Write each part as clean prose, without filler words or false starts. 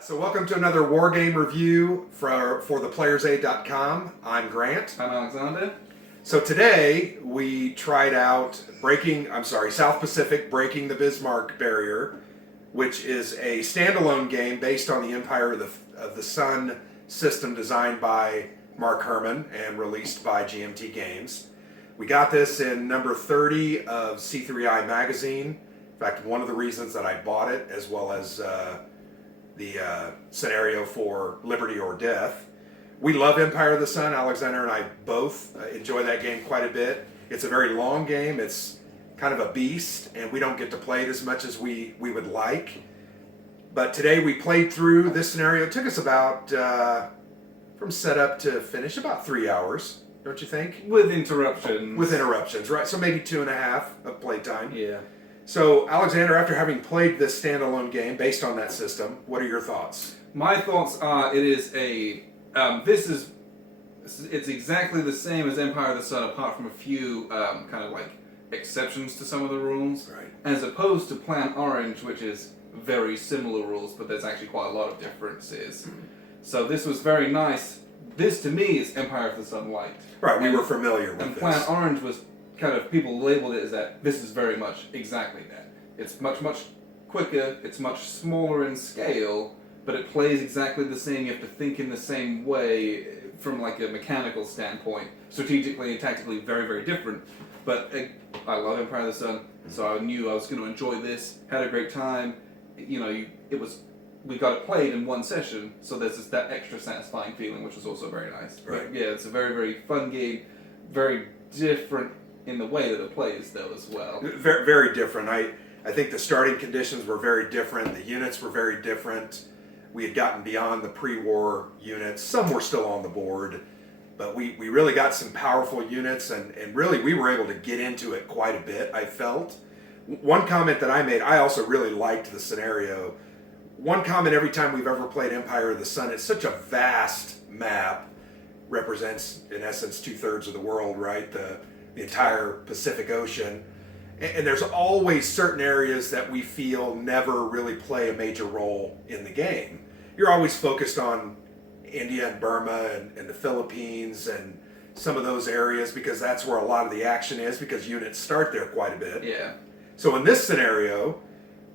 So welcome to another War Game review for theplayersaid.com. I'm Grant. I'm Alexander. So today we tried out South Pacific Breaking the Bismark Barrier, which is a standalone game based on the Empire of the Sun system designed by Mark Herman and released by GMT Games. We got this in number 30 of C3I magazine. In fact, one of the reasons that I bought it, as well as the scenario for Liberty or Death. We love Empire of the Sun. Alexander and I both enjoy that game quite a bit. It's a very long game. It's kind of a beast, and we don't get to play it as much as we would like. But today we played through this scenario. It took us about, from setup to finish, about 3 hours, don't you think? With interruptions. With interruptions, right. So maybe 2.5 of playtime. Yeah. So, Alexander, after having played this standalone game based on that system, what are your thoughts? My thoughts are it's exactly the same as Empire of the Sun, apart from a few kind of like exceptions to some of the rules. Right. As opposed to Plan Orange, which is very similar rules, but there's actually quite a lot of differences. So this was very nice. This, to me, is Empire of the Sun Light. Right, we were familiar with and this. Plan Orange was kind of, people labeled it as that. This is very much exactly that. It's much, much quicker, it's much smaller in scale, but it plays exactly the same. You have to think in the same way from like a mechanical standpoint. Strategically and tactically very, very different. But I love Empire of the Sun, so I knew I was going to enjoy this, had a great time. You know, we got it played in one session, so there's that extra satisfying feeling, which was also very nice. Right. But yeah, it's a very, very fun game, very different in the way that it plays, though, as well. Very, very different. I think the starting conditions were very different. The units were very different. We had gotten beyond the pre-war units. Some were still on the board, but we really got some powerful units, and really we were able to get into it quite a bit, I felt. One comment that I made, I also really liked the scenario. One comment every time we've ever played Empire of the Sun, it's such a vast map, represents, in essence, 2/3 of the world, right? The entire Pacific Ocean. And there's always certain areas that we feel never really play a major role in the game. You're always focused on India and Burma and the Philippines and some of those areas because that's where a lot of the action is, because units start there quite a bit. Yeah. So in this scenario,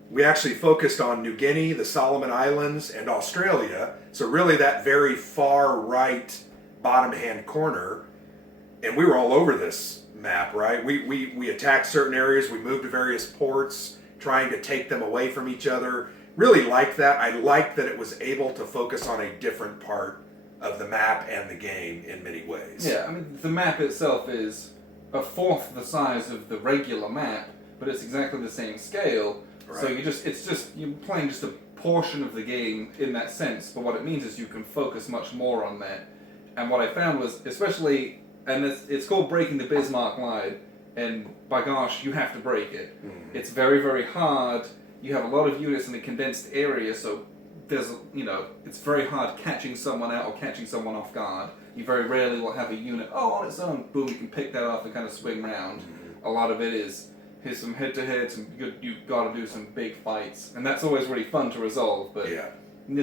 we actually focused on New Guinea, the Solomon Islands, and Australia. So really that very far right bottom hand corner. And we were all over this map, right? We attacked certain areas, we moved to various ports, trying to take them away from each other. Really liked that. I liked that it was able to focus on a different part of the map and the game in many ways. Yeah, I mean, the map itself is a fourth the size of the regular map, but it's exactly the same scale. Right. So you're playing just a portion of the game in that sense, but what it means is you can focus much more on that. And what I found was, especially, and it's called Breaking the Bismarck Line, and by gosh, you have to break it. Mm-hmm. It's very, very hard. You have a lot of units in a condensed area, so it's very hard catching someone out or catching someone off guard. You very rarely will have a unit, on its own, boom, you can pick that off and kind of swing around. Mm-hmm. A lot of it is, here's some head-to-heads, you've got to do some big fights, and that's always really fun to resolve, but Yeah. I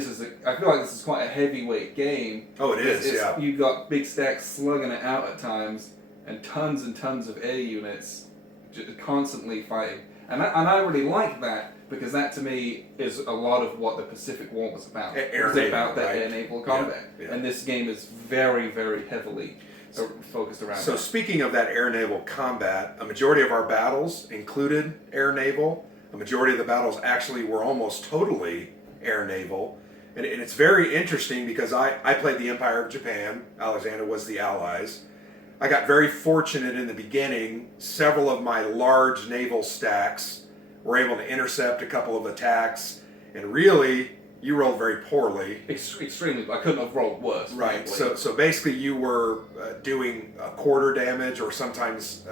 feel like this is quite a heavyweight game. Oh, it is, yeah. You've got big stacks slugging it out at times, and tons of air units just constantly fighting. And I really like that, because that to me is a lot of what the Pacific War was about. Air was naval, about that right? air naval combat. Yeah, yeah. And this game is very, very heavily focused around So that. speaking of that air naval combat, a majority of our battles included air naval. A majority of the battles actually were almost totally air naval. And it's very interesting because I played the Empire of Japan. Alexander was the Allies. I got very fortunate in the beginning. Several of my large naval stacks were able to intercept a couple of attacks. And really, you rolled very poorly. Extremely. I couldn't have rolled worse. Right. Probably. So basically you were doing a quarter damage or sometimes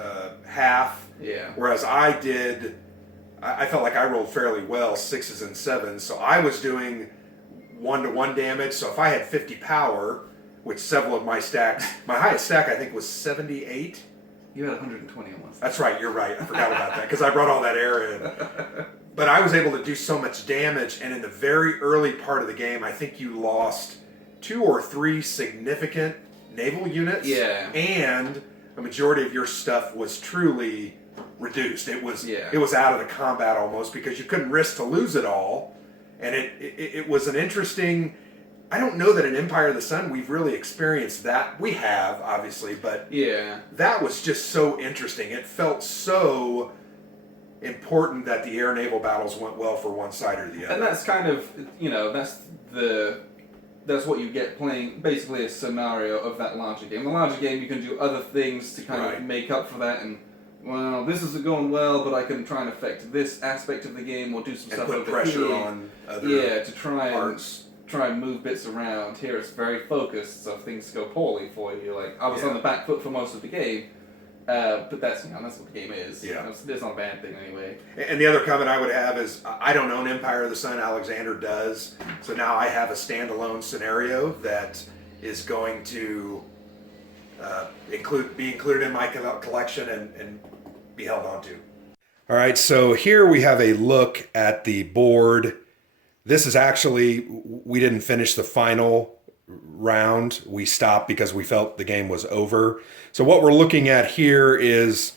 half. Yeah. Whereas I felt like I rolled fairly well, 6s and 7s. So I was doing 1-to-1 damage. So if I had 50 power, which several of my stacks, my highest stack I think was 78. You had 120 almost. That's right, you're right. I forgot about that because I brought all that air in. But I was able to do so much damage, and in the very early part of the game, I think you lost 2 or 3 significant naval units. Yeah. And a majority of your stuff was truly reduced. It was out of the combat almost because you couldn't risk to lose it all. And it was an interesting... I don't know that in Empire of the Sun we've really experienced that. We have, obviously, but that was just so interesting. It felt so important that the air-naval battles went well for one side or the other. And that's kind of, that's what you get playing basically a scenario of that larger game. The larger game, you can do other things to kind of make up for that, and well, this isn't going well, but I can try and affect this aspect of the game or do some stuff put over pressure here. on other to try parts. And move bits around. Here it's very focused, so if things go poorly for you, like I was on the back foot for most of the game, but that's what the game is. Yeah, it's not a bad thing anyway. And the other comment I would have is I don't own Empire of the Sun. Alexander does, so now I have a standalone scenario that is going to be included in my collection and be held onto. All right, so here we have a look at the board. This is actually, we didn't finish the final round. We stopped because we felt the game was over. So what we're looking at here is,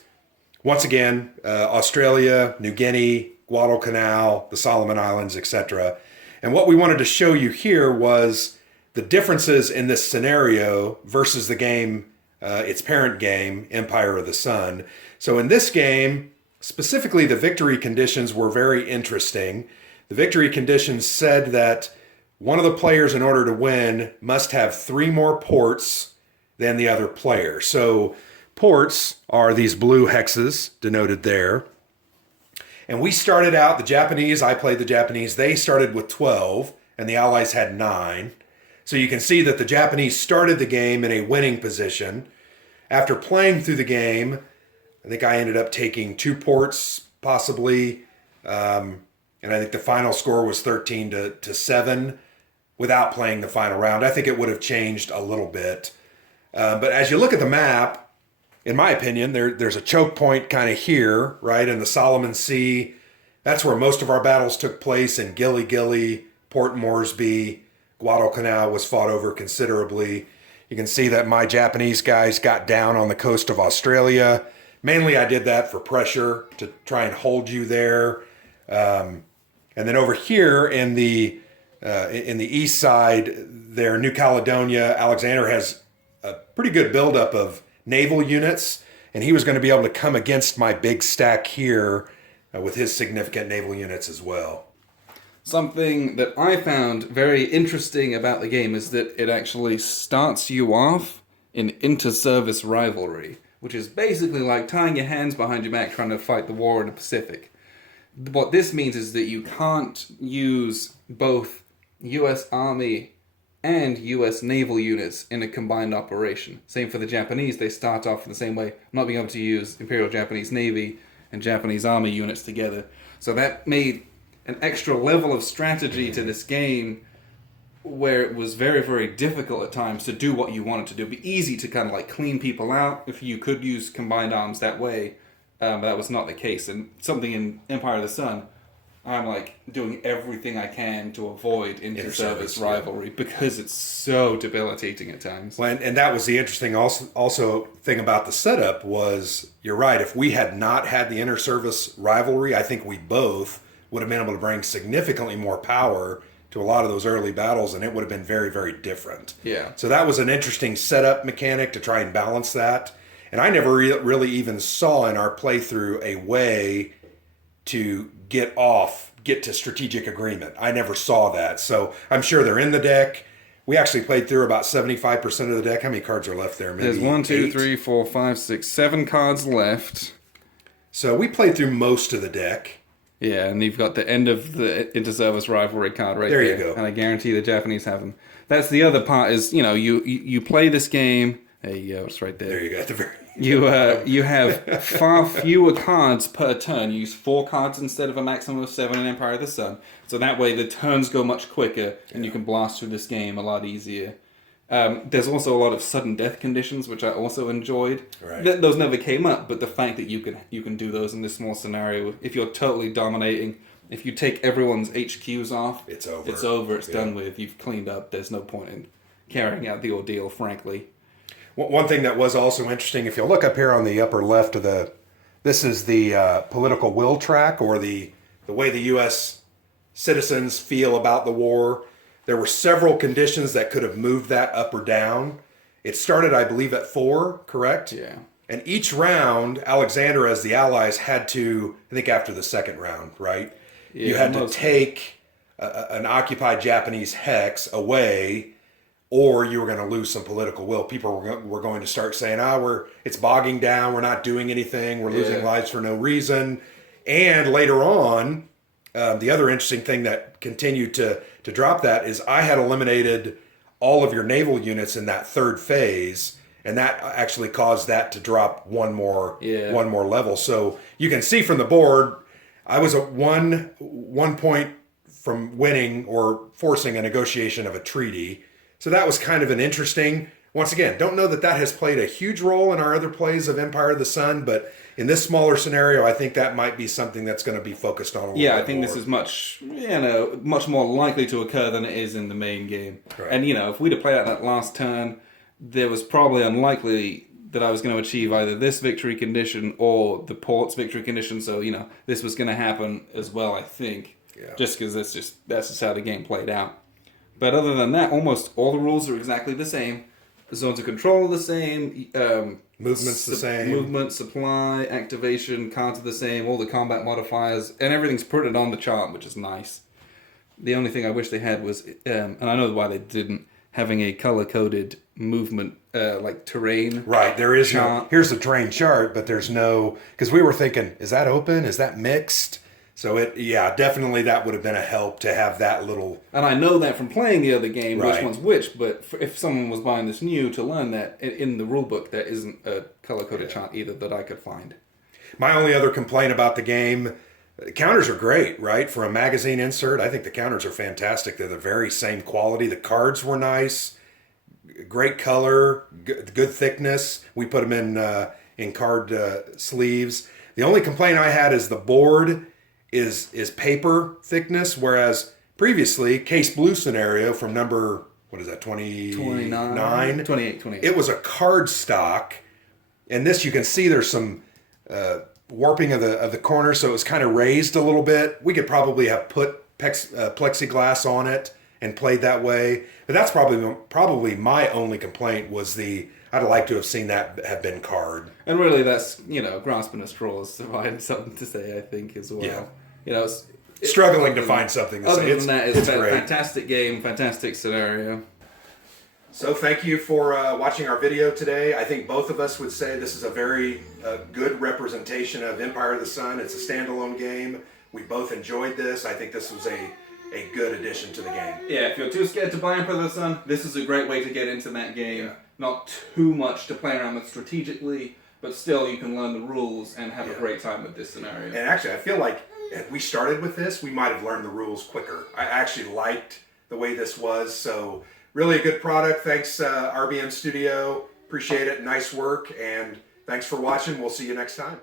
once again, Australia, New Guinea, Guadalcanal, the Solomon Islands, etc. And what we wanted to show you here was the differences in this scenario versus the game, its parent game, Empire of the Sun. So in this game, specifically the victory conditions were very interesting. The victory conditions said that one of the players, in order to win, must have 3 more ports than the other player. So ports are these blue hexes denoted there. And we started out, the Japanese, I played the Japanese, they started with 12, and the Allies had 9. So you can see that the Japanese started the game in a winning position. After playing through the game, I think I ended up taking 2 ports, possibly, and I think the final score was 13 to 7 without playing the final round. I think it would have changed a little bit. But as you look at the map, in my opinion, there's a choke point kind of here, right, in the Solomon Sea. That's where most of our battles took place, in Gilly Gilly, Port Moresby. Guadalcanal was fought over considerably. You can see that my Japanese guys got down on the coast of Australia. Mainly I did that for pressure, to try and hold you there. And then over here in the east side there, New Caledonia, Alexander has a pretty good buildup of naval units, and he was going to be able to come against my big stack here with his significant naval units as well. Something that I found very interesting about the game is that it actually starts you off in inter-service rivalry, which is basically like tying your hands behind your back trying to fight the war in the Pacific. What this means is that you can't use both U.S. Army and U.S. naval units in a combined operation. Same for the Japanese. They start off in the same way, not being able to use Imperial Japanese Navy and Japanese Army units together. So that made an extra level of strategy to this game where it was very, very difficult at times to do what you wanted to do. It'd be easy to kind of like clean people out if you could use combined arms that way. But that was not the case. And something in Empire of the Sun, I'm like doing everything I can to avoid inter-service rivalry because it's so debilitating at times. Well, and that was the interesting also thing about the setup was, you're right, if we had not had the inter-service rivalry, I think we both would have been able to bring significantly more power to a lot of those early battles, and it would have been very, very different. Yeah. So that was an interesting setup mechanic to try and balance that. And I never really even saw in our playthrough a way to get to strategic agreement. I never saw that. So I'm sure they're in the deck. We actually played through about 75% of the deck. How many cards are left there? Maybe There's 1, 2, 8? 3, 4, 5, 6, 7 cards left. So we played through most of the deck. Yeah, and you've got the end of the inter-service rivalry card right there. There you go. And I guarantee the Japanese have them. That's the other part is, you play this game. There you go, it's right there. There you go, at the very You have far fewer cards per turn. You use 4 cards instead of a maximum of 7 in Empire of the Sun. So that way the turns go much quicker and you can blast through this game a lot easier. There's also a lot of sudden death conditions, which I also enjoyed. Right. Those never came up, but the fact that you can do those in this small scenario, if you're totally dominating If you take everyone's HQs off, It's over. It's over. It's done with. You've cleaned up. There's no point in carrying out the ordeal, frankly. One thing that was also interesting, if you look up here on the upper left of this is the political will track, or the way the U.S. citizens feel about the war. There were several conditions that could have moved that up or down. It started, I believe, at 4, correct? Yeah. And each round, Alexander, as the Allies, had to, I think after the second round, right? Yeah, you had to take an occupied Japanese hex away, or you were going to lose some political will. People were going to start saying, it's bogging down, we're not doing anything, we're losing lives for no reason. And later on, the other interesting thing that continued to drop that is I had eliminated all of your naval units in that third phase, and that actually caused that to drop one more level. So you can see from the board, I was at one point from winning or forcing a negotiation of a treaty. So that was kind of an interesting. Once again, don't know that has played a huge role in our other plays of Empire of the Sun, but in this smaller scenario, I think that might be something that's going to be focused on a little bit I think more. this is much more likely to occur than it is in the main game. Right. And, if we'd have played out that last turn, there was probably unlikely that I was going to achieve either this victory condition or the port's victory condition. So, this was going to happen as well, I think. Yeah. Just because that's just how the game played out. But other than that, almost all the rules are exactly the same. The zones of control are the same. Movement's the same. Movement, supply, activation, cards are the same. All the combat modifiers, and everything's printed on the chart, which is nice. The only thing I wish they had was, and I know why they didn't, having a color-coded movement, like terrain. Right, there is chart. here's the terrain chart, but there's no, because we were thinking, is that open? Is that mixed? So definitely that would have been a help to have that little. And I know that from playing the other game, Right. which one's which, but if someone was buying this new, to learn that in the rulebook, there isn't a color-coded chart either that I could find. My only other complaint about the game, the counters are great, right? For a magazine insert, I think the counters are fantastic. They're the very same quality. The cards were nice, great color, good thickness. We put them in card sleeves. The only complaint I had is the board is paper thickness, whereas previously, Case Blue scenario from number, 29? 28. It was a card stock, and this you can see there's some warping of the corner, so it was kind of raised a little bit. We could probably have put plexiglass on it and played that way, but that's probably my only complaint was I'd like to have seen that have been card. And really, that's, grasping at straws to find something to say, I think, as well. Yeah. Struggling to find something to say. Other than that, it's a great. fantastic game, fantastic scenario. So thank you for watching our video today. I think both of us would say this is a very good representation of Empire of the Sun. It's a standalone game. We both enjoyed this. I think this was a good addition to the game. Yeah, if you're too scared to buy Empire of the Sun, this is a great way to get into that game. Yeah. Not too much to play around with strategically, but still you can learn the rules and have a great time with this scenario. And actually, I feel like if we started with this, we might have learned the rules quicker. I actually liked the way this was, so really a good product. Thanks, RBM Studio. Appreciate it. Nice work, and thanks for watching. We'll see you next time.